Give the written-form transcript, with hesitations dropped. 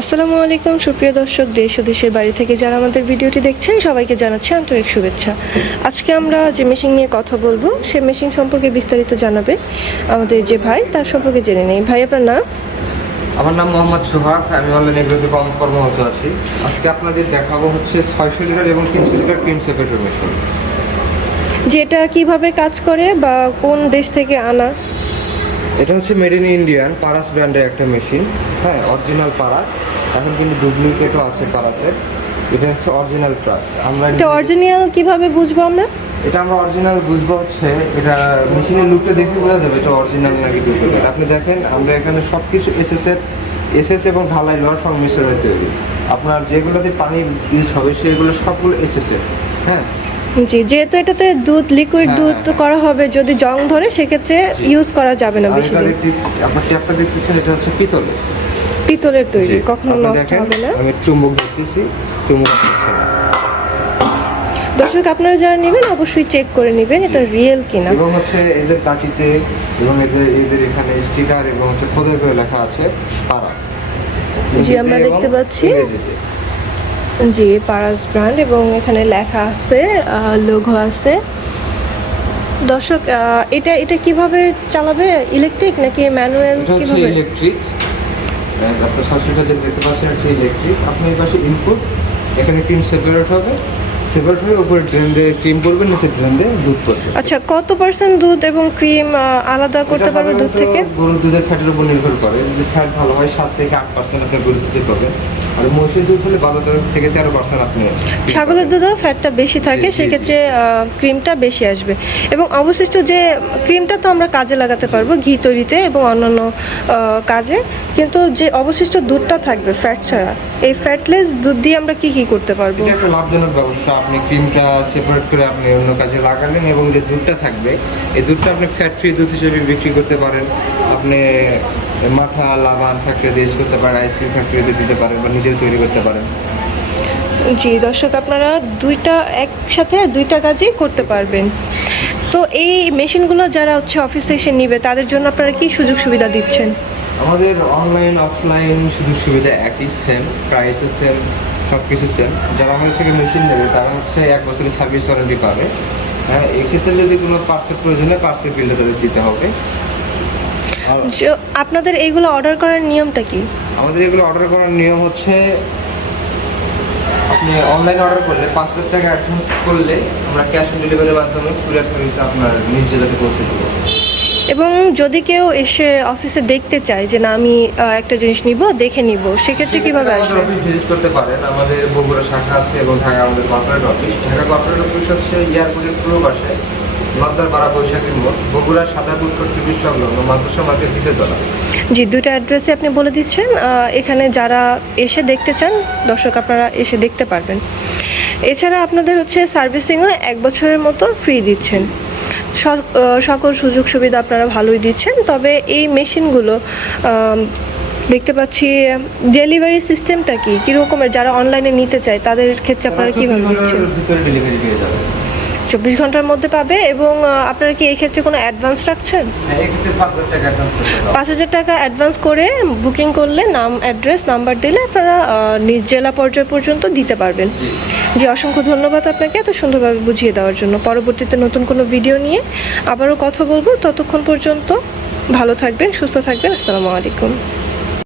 আসসালামু আলাইকুম সুপ্রিয় দর্শক, দেশ ও দেশের বাড়ি থেকে যারা আমাদের ভিডিওটি দেখছেন সবাইকে জানাচ্ছি আন্তরিক শুভেচ্ছা। আজকে আমরা যে মেশিন নিয়ে কথা বলবো সে মেশিন সম্পর্কে বিস্তারিত জানাবে আমাদের যে ভাই, তার সম্পর্কে জেনে নেই। ভাই, আপনার নাম? আমার নাম মোহাম্মদ সোহাগ, আমি অনলাইন এগ্রোতে কর্মরত আছি। আজকে আপনাদের দেখাবো হচ্ছে 600 লিটার এবং 300 লিটার ক্রিম সেপারেটর মেশিন। যেটা কিভাবে কাজ করে বা কোন দেশ থেকে আনা? এটা হচ্ছে মেড ইন ইন্ডিয়ান পারাস ব্র্যান্ডের একটা মেশিন। হ্যাঁ, অরিজিনাল পারাস। এখন কিন্তু ডুপ্লিকেটও আছে পারাসের। এটা হচ্ছে অরিজিনাল পারাস। এটা অরিজিনাল কিভাবে বুঝবো আমরা? এটা আমরা অরিজিনাল বুঝবো হচ্ছে এটা মেশিনের লুকটা দেখে বোঝা যাবে এটা অরিজিনাল নাকি ডুপ্লিকেট। আপনি দেখেন, আমরা এখানে সব কিছু এসএস এবং ঢালাই লোহার সংমিশ্রণে তৈরি। আপনার যেগুলোতে পানি ইউজ হবে সেগুলো সবগুলো এসএস এর। হ্যাঁ জি, যেহেতু এটাতে দুধ, লিকুইড দুধ করা হবে, যদি জং ধরে সেক্ষেত্রে ইউজ করা যাবে না বেশি দিন। আপনার ট্যাপটা দেখতেছেন, এটা হচ্ছে পিতলের তৈরি, কখনো নষ্ট হবে না। আমি চুম্বক ধরতেছি, চুম্বক হচ্ছে না। দর্শক, আপনারা যারা নেবেন অবশ্যই চেক করে নেবেন এটা রিয়েল কিনা। এবং হচ্ছে এদের কাঠিতে এবং এদের এখানে স্টিকার এবং হচ্ছে খোদাই করে লেখা আছে পারাস। জি, আমরা দেখতে পাচ্ছি। জি, পারাস ব্র্যান্ড এবং এখানে লেখা আছে, লোগো আছে। দর্শক, এটা কিভাবে চালাবে? ইলেকট্রিক নাকি ম্যানুয়াল? কিভাবে? ইলেকট্রিক। আপনার সরাসরি দেখতে পাচ্ছেন হচ্ছে ইলেকট্রিক। আপনি এই পাশে ইনপুট, এখানে ক্রিম সেপারেট হবে, সেপারেট হয়ে উপরে ড্রেন দিয়ে ক্রিম করবেন, নিচে ড্রেন দিয়ে দুধ করবেন। আচ্ছা, কত পার্সেন্ট দুধ এবং ক্রিম আলাদা করতে পারবে দুধ থেকে? গরুর দুধের ফ্যাটের উপর নির্ভর করে। যদি ফ্যাট ভালো হয় 7 থেকে 8% আপনি গরুর দুধে করবেন, আর মহিষের দুধ হলে 12 থেকে 13% আপনি। ছাগলের দুধেও ফ্যাটটা বেশি থাকে, সেক্ষেত্রে ক্রিমটা বেশি আসবে। এবং অবশিষ্ট যে ক্রিমটা তো আমরা কাজে লাগাতে পারবো ঘি তৈরিতে এবং অন্যান্য কাজে, কিন্তু যে অবশিষ্ট দুধটা থাকবে ফ্যাট ছাড়া, এই ফ্যাটলেস দুধ দিয়ে আমরা কি করতে পারবো? এটা একটা লাভজনক ব্যবস্থা। আপনি ক্রিমটা সেপারেট করে আপনি অন্য কাজে লাগালেন এবং যে দুধটা থাকবে এই দুধটা আপনি ফ্যাট ফ্রি দুধ হিসেবে বিক্রি করতে পারেন। আপনি মাঠা লাবান ফ্যাক্টরিতে ইউজ করতে পারেন, আইসক্রিম ফ্যাক্টরিতে দিতে পারেন বা নিজেও তৈরি করতে পারেন। জি দর্শক, আপনারা একসাথে দুইটা কাজই করতে পারবেন। তো এই মেশিনগুলো যারা অফিসে এসে নিবে তাদের জন্য আপনারা কি সুযোগ সুবিধা দিচ্ছেন? আমাদের অনলাইন অফলাইন সুযোগ সুবিধা একই, সেম প্রাইসও সেম, সব কিছু সেম। যারা আমাদের থেকে মেশিন নেবে তারা হচ্ছে 1 বছরের সার্ভিস ওয়ারেন্টি পাবে। হ্যাঁ, এক্ষেত্রে যদি কোনো পার্সেল প্রয়োজন হয় পার্সেল বিলটা তাদের দিতে হবে। আপনাদের এইগুলো অর্ডার করার নিয়মটা কি? আমাদের এগুলো অর্ডার করার নিয়ম হচ্ছে, আপনি অনলাইন অর্ডার করলে 5,000 টাকা অ্যাডভান্স করলে আমরা ক্যাশ অন ডেলিভারির মাধ্যমে কুরিয়ার সার্ভিসে আপনার নিজ জেলাতে পৌঁছে দেবো। এবং যদি কেউ এসে অফিসে দেখতে চায় যে না আমি একটা জিনিস দেখে নিব, সেক্ষেত্রে কিভাবে আসবে? আমাদের অফিস ভিজিট করতে পারেন। আমাদের বগুড়া শাখা আছে এবং ঢাকা আমাদের corporate office. Dhaka corporate office হচ্ছে এয়ারপোর্টের পূর্ব পাশে, নদ্দার পাড়া বৈশাখীর মোড়, বগুড়া সাদাপুর টিভির সংলগ্ন মাদ্রাসা মার্কেট দ্বিতীয়তলা। জি, দুইটা অ্যাড্রেসে আপনি বলে দিচ্ছেন। এখানে যারা এসে দেখতে চান দর্শক, আপনারা এসে দেখতে পারবেন। এছাড়া আপনাদের সার্ভিসিংও 1 বছরের মতো ফ্রি দিচ্ছেন। সকল সুযোগ সুবিধা আপনারা ভালোই দিচ্ছেন। তবে এই মেশিনগুলো দেখতে পাচ্ছি, ডেলিভারি সিস্টেমটা কীরকমের? যারা অনলাইনে নিতে চায় তাদের ক্ষেত্রে আপনারা কীভাবে দিচ্ছেন? 24 ঘন্টার মধ্যে পাবে। এবং আপনারা কি এই ক্ষেত্রে কোনো অ্যাডভান্স রাখছেন? 5,000 টাকা অ্যাডভান্স করে বুকিং করলে নাম, অ্যাড্রেস, নাম্বার দিলে আপনারা নিজ জেলা পর্যায় পর্যন্ত দিতে পারবেন। জি, অসংখ্য ধন্যবাদ আপনাকে এত সুন্দরভাবে বুঝিয়ে দেওয়ার জন্য। পরবর্তীতে নতুন কোনো ভিডিও নিয়ে আবারও কথা বলবো। ততক্ষণ পর্যন্ত ভালো থাকবেন, সুস্থ থাকবেন। আসসালামু আলাইকুম।